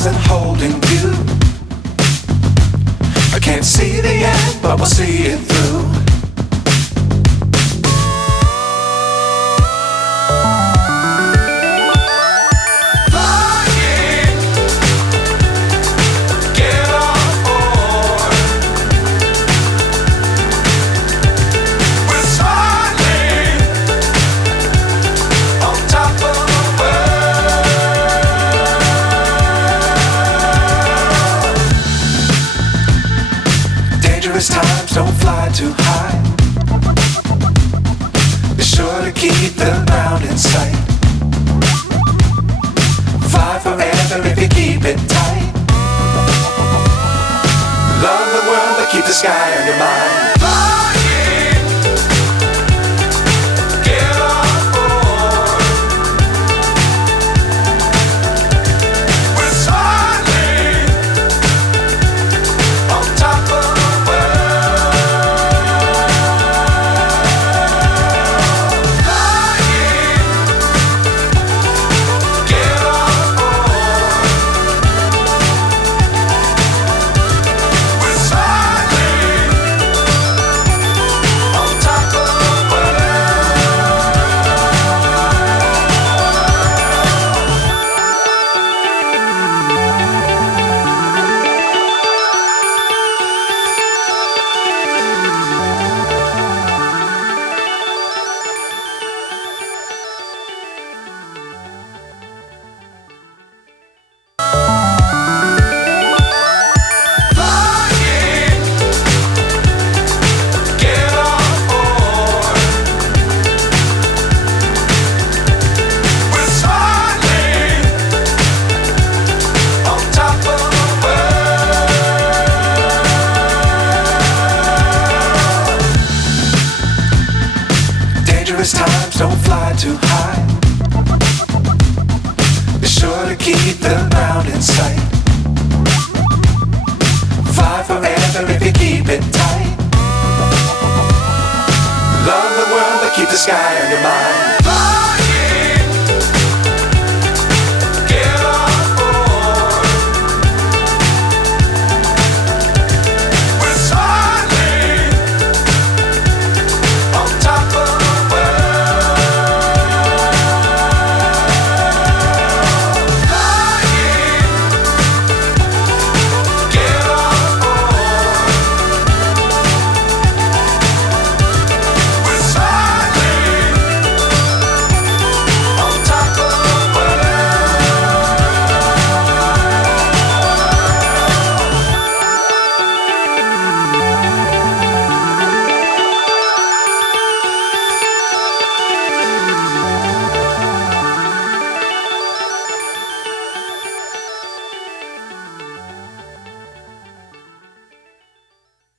stars and holding you. I can't see the end, but we'll see it through. Times don't fly too high. Be sure to keep the ground in sight. Fly forever if you keep it tight. Love the world but keep the sky on your mind. Times don't fly too high. Be sure to keep the ground in sight. Fly forever if you keep it tight. Love the world but keep the sky on your mind.